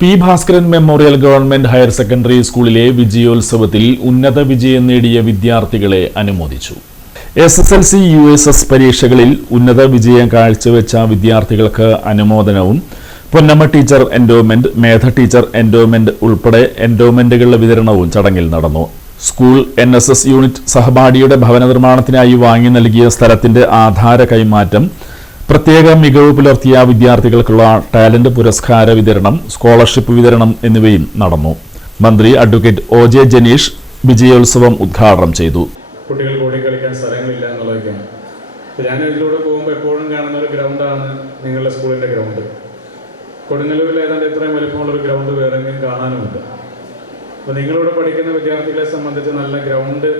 P Bhaskaran memorial government higher secondary സ്കൂളിലെ വിജയോത്സവത്തിൽ ഉന്നത വിജയം നേടിയ വിദ്യാർത്ഥികളെ അനുമോദിച്ചു. SSLC, USS പരീക്ഷകളിൽ ഉന്നത വിജയം കാഴ്ചവെച്ച വിദ്യാർത്ഥികൾക്ക് അനുമോദനവും പൊന്നമ്മ ടീച്ചർ എൻഡോമെന്റ്, മേധ ടീച്ചർ എൻഡോമെന്റ് ഉൾപ്പെടെ എൻഡോമെന്റുകളുടെ വിതരണവും ചടങ്ങിൽ നടന്നു. സ്കൂൾ NSS യൂണിറ്റ് സഹപാഠിയുടെ ഭവന നിർമ്മാണത്തിനായി വാങ്ങി നൽകിയ സ്ഥലത്തിന്റെ ആധാര കൈമാറ്റം, പ്രത്യേക മികവ് പുലർത്തിയ വിദ്യാർത്ഥികൾക്കുള്ള ടാലന്റ് പുരസ്കാര വിതരണം, സ്കോളർഷിപ്പ് വിതരണം എന്നിവയും നടന്നു. മന്ത്രി അഡ്വക്കേറ്റ് OJ ജനീഷ് വിജയോത്സവം ഉദ്ഘാടനം ചെയ്തു. കുട്ടികൾക്ക് ഓടിക്കളിക്കാൻ സ്ഥലങ്ങളില്ല എന്നുള്ളതൊക്കെയാണ്. ഞാൻ ഇതിലൂടെ പോകുമ്പോൾ എപ്പോഴും കാണുന്ന ഒരു ഗ്രൗണ്ടാണ് നിങ്ങളുടെ സ്കൂളിൻ്റെ ഗ്രൗണ്ട്. കൊടുങ്ങല്ലൂരിൽ ഏതാണ്ട് ഇത്രയും വലിപ്പമുള്ളൊരു ഗ്രൗണ്ട് വേറെങ്കിലും കാണാനുമുണ്ട്. അപ്പോൾ നിങ്ങളിവിടെ പഠിക്കുന്ന വിദ്യാർത്ഥികളെ സംബന്ധിച്ച് നല്ല ഗ്രൗണ്ട്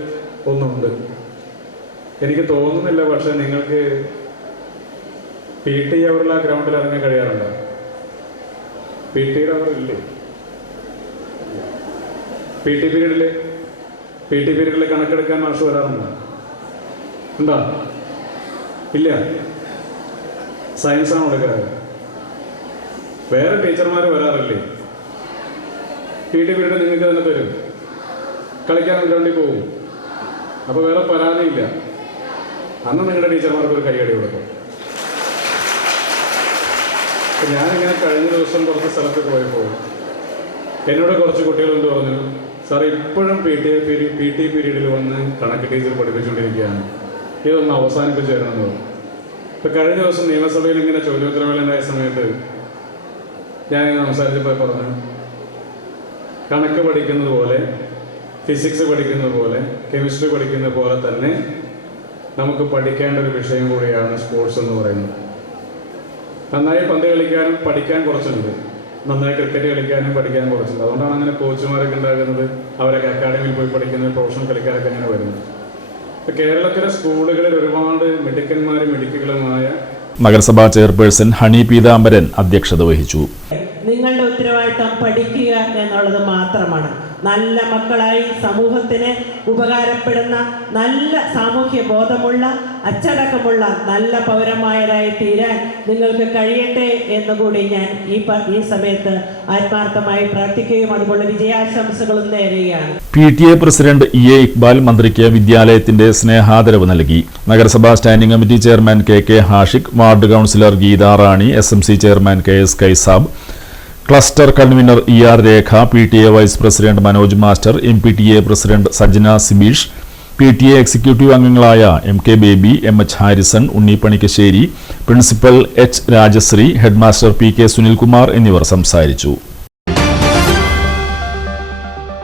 ഒന്നുണ്ട്. എനിക്ക് തോന്നുന്നില്ല, പക്ഷേ നിങ്ങൾക്ക് PT അവറിൽ ആ ഗ്രൗണ്ടിൽ ഇറങ്ങാൻ കഴിയാറുണ്ടോ? PT അവർ ഇല്ലേ? PT പീരീഡിൽ കണക്കെടുക്കാൻ മാഷ് വരാറുണ്ടോ? ഉണ്ടോ? ഇല്ല. സയൻസാണ് എടുക്കാറ്. വേറെ ടീച്ചർമാർ വരാറില്ലേ? PT പീരീഡ് നിങ്ങൾക്ക് തന്നെ തരും, കളിക്കാൻ ഗ്രൗണ്ടിൽ പോകും. അപ്പോൾ വേറെ പരാതിയില്ല. അന്ന് നിങ്ങളുടെ ടീച്ചർമാർക്ക് ഒരു കൈയടി കൊടുക്കും. ഞാനിങ്ങനെ കഴിഞ്ഞ ദിവസം കുറച്ച് സ്ഥലത്തൊക്കെ പോയപ്പോൾ എന്നോട് കുറച്ച് കുട്ടികളുണ്ട് പറഞ്ഞു, സാർ ഇപ്പോഴും PT പീരീഡിൽ വന്ന് കണക്ക് ടീച്ചർ പഠിപ്പിച്ചുകൊണ്ടിരിക്കുകയാണ്, ഇതൊന്ന് അവസാനിപ്പിച്ച് തരണമെന്ന് പറഞ്ഞു. ഇപ്പം കഴിഞ്ഞ ദിവസം നിയമസഭയിൽ ഇങ്ങനെ ചോദ്യോത്തരവേളയുണ്ടായ സമയത്ത് ഞാനിങ്ങനെ സംസാരിച്ചപ്പോൾ പറഞ്ഞു, കണക്ക് പഠിക്കുന്നത് പോലെ, ഫിസിക്സ് പഠിക്കുന്നത് പോലെ, കെമിസ്ട്രി പഠിക്കുന്നത് പോലെ തന്നെ നമുക്ക് പഠിക്കേണ്ട ഒരു വിഷയം കൂടിയാണ് സ്പോർട്സ് എന്ന് പറയുന്നത്. നന്നായി പന്ത് കളിക്കാനും പഠിക്കാൻ കുറച്ചുണ്ട്, നന്നായി ക്രിക്കറ്റ് കളിക്കാനും പഠിക്കാനും കുറച്ചുണ്ട്. അതുകൊണ്ടാണ് അങ്ങനെ കോച്ചുമാരൊക്കെ ഉണ്ടാകുന്നത്, അവരൊക്കെ അക്കാഡമിയിൽ പോയി പഠിക്കുന്നത്, പ്രൊഫഷണൽ കളിക്കാരൊക്കെ അങ്ങനെ വരുന്നത്. ഇപ്പം കേരളത്തിലെ സ്കൂളുകളിൽ ഒരുപാട് മിടുക്കന്മാരും മിടുക്കുകളുമായ നഗരസഭാ ചെയർപേഴ്സൺ ഹണി പീതാംബരൻ അധ്യക്ഷത വഹിച്ചു. നിങ്ങളുടെ ഉത്തരവാദിത്തം പഠിക്കുക എന്നുള്ളത് മാത്രമാണ്. നല്ല മക്കളായി സമൂഹത്തിന് ഉപകാരപ്പെടുന്ന, നല്ല സാമൂഹ്യ ബോധമുള്ള, അച്ചടക്കമുള്ള നല്ല പൗരന്മാരായി തീരാൻ നിങ്ങൾക്ക് കഴിയട്ടെ എന്നുകൂടി ഞാൻ ഈ സമയത്ത് ആത്മാർത്ഥമായി പ്രാർത്ഥിക്കുകയും അതുപോലെ വിജയാശംസകളും നേരുകയാണ്. PTA പ്രസിഡന്റ് EA ഇക്ബാൽ മന്ത്രിക്ക് വിദ്യാലയത്തിന്റെ സ്നേഹാദരവ് നൽകി. നഗരസഭാ standing committee chairman KK Hashiq, ward councillor Geetha Rani, SMC chairman KS Kaisab, cluster convenor ER Rekha, PTA vice president Manoj master, MPTA president Sajna Sibeesh, PTA executive അംഗങ്ങളായ MK Baby, MH Harrison, Unni Panikkassery, principal H Rajasree, headmaster PK Sunilkumar എന്നിവർ സംസാരിച്ചു.